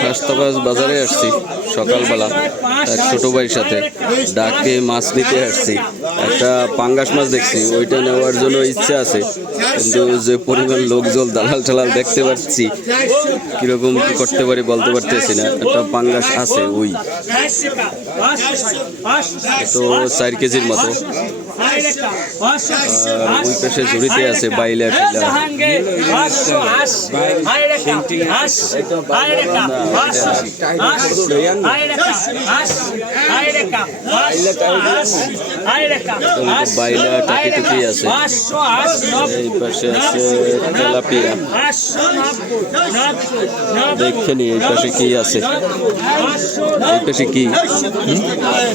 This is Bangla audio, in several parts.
স্বাস্থ্যবাজ বাজারে আসছি। সকালবেলা এক ছোট ভাইয়ের সাথে ডাকে মাছ নিতে আসছি। একটা পাঙ্গাস মাছ দেখছি, ওইটা নেওয়ার জন্য ইচ্ছা আছে, কিন্তু যে পরিমাণ লোকজন দালাল টালাল দেখতে পাচ্ছি, কীরকম কি করতে পারি বলতে পারতেছি না। একটা পাঙ্গাস আছে, ওই। তো চার কেজির মতো। ওই পাশে ঝুড়িতে আছে? বাইলা বাইলা টাকি টুকি আছে এই পাশে এই পাশে কি? আছে এই পাশে কি?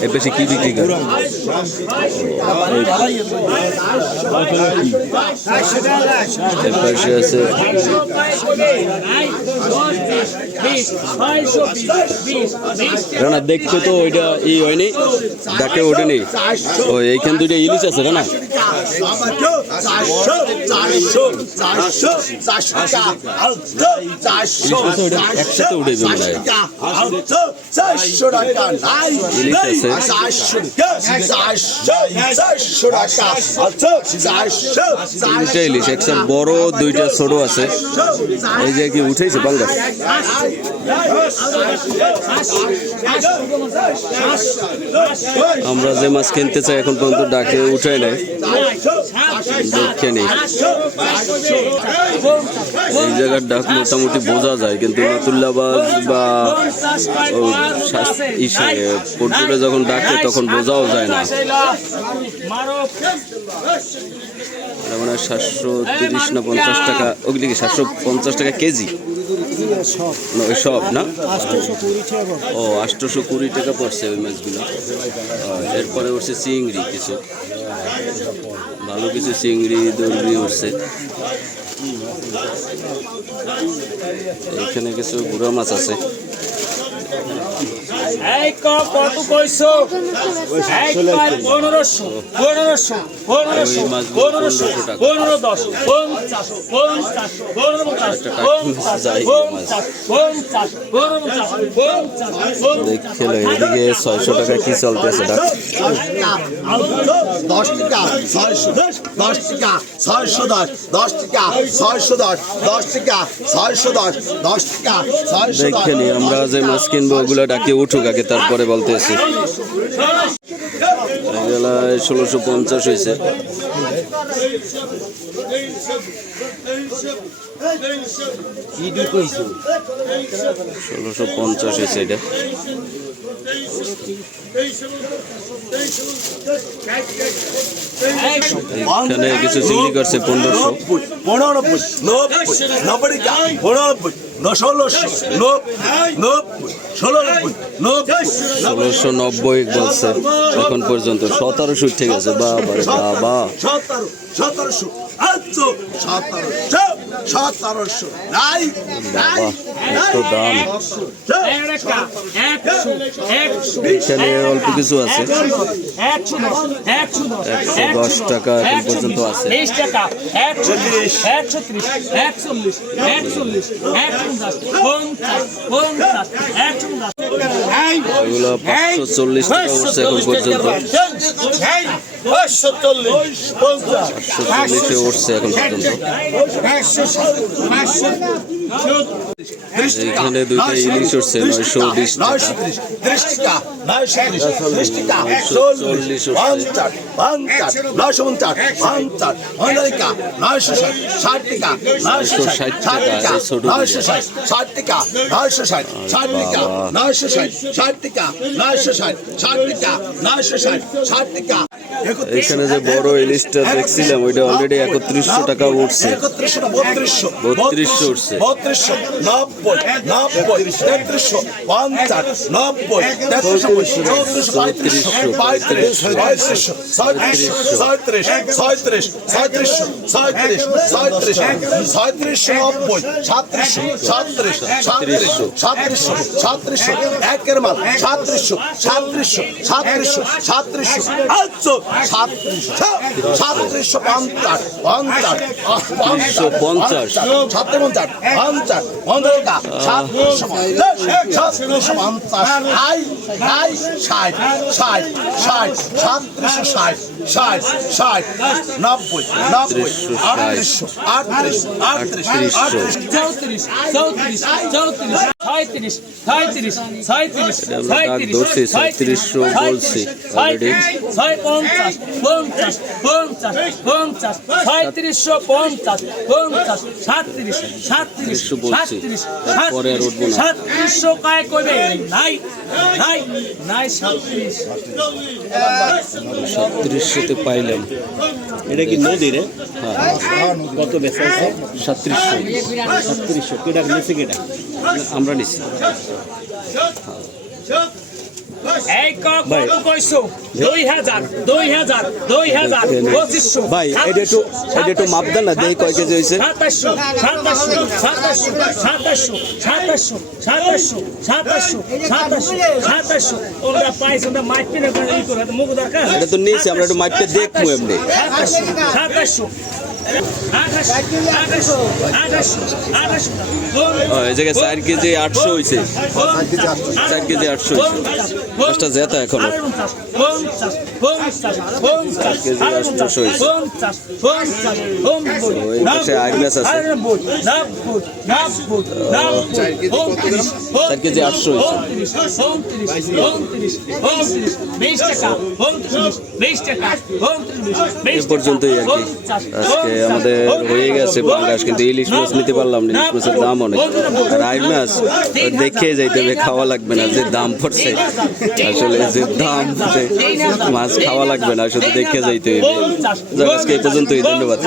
এই পাশে কি বিক্রি করে? পাশে আছে রানা দেখছ তো ওইটা ই হয়নি ডাকে ওঠেনি ও এইখান দুইটা ইলিশ আছে রানা একসাথে উঠে যাবে মনে হয়। দুইটা ইলিশ একটা বড় দুইটা ছোট আছে। এই যে কি উঠেছে বাংলা আমরা যে মাছ কিনতে চাই এখন পর্যন্ত ডাকে উঠে নাই। নেই। এই জায়গার ডাক মোটামুটি বোঝা যায়, কিন্তু নতুল্লাবাজ বা পর্যটে যখন ডাকে তখন বোঝাও যায় না। মানে সাতশো তিরিশ না পঞ্চাশ টাকা, ওগুলি কি সাতশো পঞ্চাশ টাকা কেজি? সব, না? ও, আটশোশো কুড়ি টাকা পড়ছে ওই মাছগুলো। এরপরে উঠছে চিংড়ি কিছু। ভালো কিছু চিংড়ি দর্বি উঠছে। এখানে কিছু গুঁড়া মাছ আছে। এই ক- কত কইছো? এই কয় পনেরোশো পনেরোশো পনেরোশো পনেরোশো পনেরো দশ পঞ্চাশ পঞ্চাশ পনেরো পঞ্চাশ পঞ্চাশ পঞ্চাশ পঞ্চাশ পনেরো পঞ্চাশ পঞ্চাশ। পঞ্চাশ দেখে এদিকে ছয়শো টাকা কি চলতেছে ডাক। দশ টাকা ছয়শো দশ টাকা ছয়শো দশ দশ টাকা ছয়শো দশ দশ টাকা ছয়শো দশ দশ টাকা ছয়শো দশ দেখে আমরা যে মাছ কিনবো ওগুলো ডাকে উঠুক আগে তারপরে বলতেছি এসে ষোলোশো পঞ্চাশ হয়েছে। ষোলোশো পঞ্চাশ হয়েছে এটা। এখানে কিছু চিংড়ি করছে পনেরোশো। নব্বই ষোলোশো নব্বই বলছে এখন পর্যন্ত সতেরোশো ঠিক আছে বাবা বাবা। সতেরো সতেরোশো আটশো সতেরোশো। সতেরোশো নাই এখানে অল্প কিছু আছে একশো দশ টাকা এখন পর্যন্ত আছে একশো ত্রিশ একশো একচল্লিশ একচল্লিশ পঞ্চাশ পঞ্চাশ একপঞ্চাশ এগুলো পাঁচশো চল্লিশ টাকা উঠছে এখন পর্যন্ত পাঁচশো চল্লিশে। উঠছে এখন পর্যন্ত এখানে ইলিশ উঠছে, নয়শো বিশ টাকা। এখানে যে বড় ইলিশটা দেখছিলাম, ওইটা অলরেডি একত্রিশশো টাকা উঠছে। বত্রিশশো উঠছে। বত্রিশশো নব্বই নব্বই তেত্রিশশো পঞ্চাশ নব্বই তেত্রিশশো চৌত্রিশশো পঁয়ত্রিশশো পঁয়ত্রিশ পঁয়ত্রিশশো ছয়ত্রিশ ছয়ত্রিশ ছয়ত্রিশ ছয়ত্রিশশো ছয়ত্রিশ ছয়ত্রিশ ছয়ত্রিশশো নব্বই সাতত্রিশশো সাতত্রিশ সাতত্রিশশো সাতত্রিশশো সাতত্রিশশো একের মাল সাতত্রিশশো সাতত্রিশশো সাতত্রিশশো সাতত্রিশশো আটশো সাতত্রিশশো সাতত্রিশশো পঞ্চাশ পঞ্চাশ পঞ্চাশ। সাতত্রিশ পঞ্চাশ পঞ্চাশ পঞ্চাশ সাত পঞ্চাশ আই হাই ষাট ষাট ষাট সাতত্রিশশো ষাট ষাট ষাট নব্বই নব্বই আটত্রিশশো আটত্রিশ আটত্রিশ আটত্রিশ চৌত্রিশ চৌত্রিশ চৌত্রিশ ছয়ত্রিশ ছয়ত্রিশ ছয়ত্রিশ আমরা ডাক ধরছি, ছয়ত্রিশশো বলছি already। ছয় পঞ্চাশ পঞ্চাশ পঞ্চাশ পঞ্চাশ ছয়ত্রিশশো পঞ্চাশ পঞ্চাশ সাতত্রিশ সাতত্রিশ সাতত্রিশশো সাতত্রিশ কায় করবে নাই নাই সাতত্রিশশোতে পাইলাম। এটা কি নদী রে? হ্যাঁ কত বেচা আছে সাতত্রিশশো। সাতত্রিশশো। কেটা নিচে কেটা আমরা নিছি। আমরা একটু মাইটটা দেখব এমনি। চার কেজি আটশো হয়েছে চার কেজি আটশো পাঁচটা জেতা এখন চার কেজি আটশো এ পর্যন্তই আর কি আজকে আমাদের হয়ে গেছে পাঙ্গাস কিন্তু ইলিশ মাছ নিতে পারলাম না ইলিশ মাছের দাম অনেক। আর আই মাছ দেখে যাইতে হবে, খাওয়া লাগবে না, যে দাম পড়ছে। আসলে যে দাম মাছ খাওয়া লাগবে না শুধু দেখে যাইতে হবে। আজকে এই পর্যন্তই, ধন্যবাদ।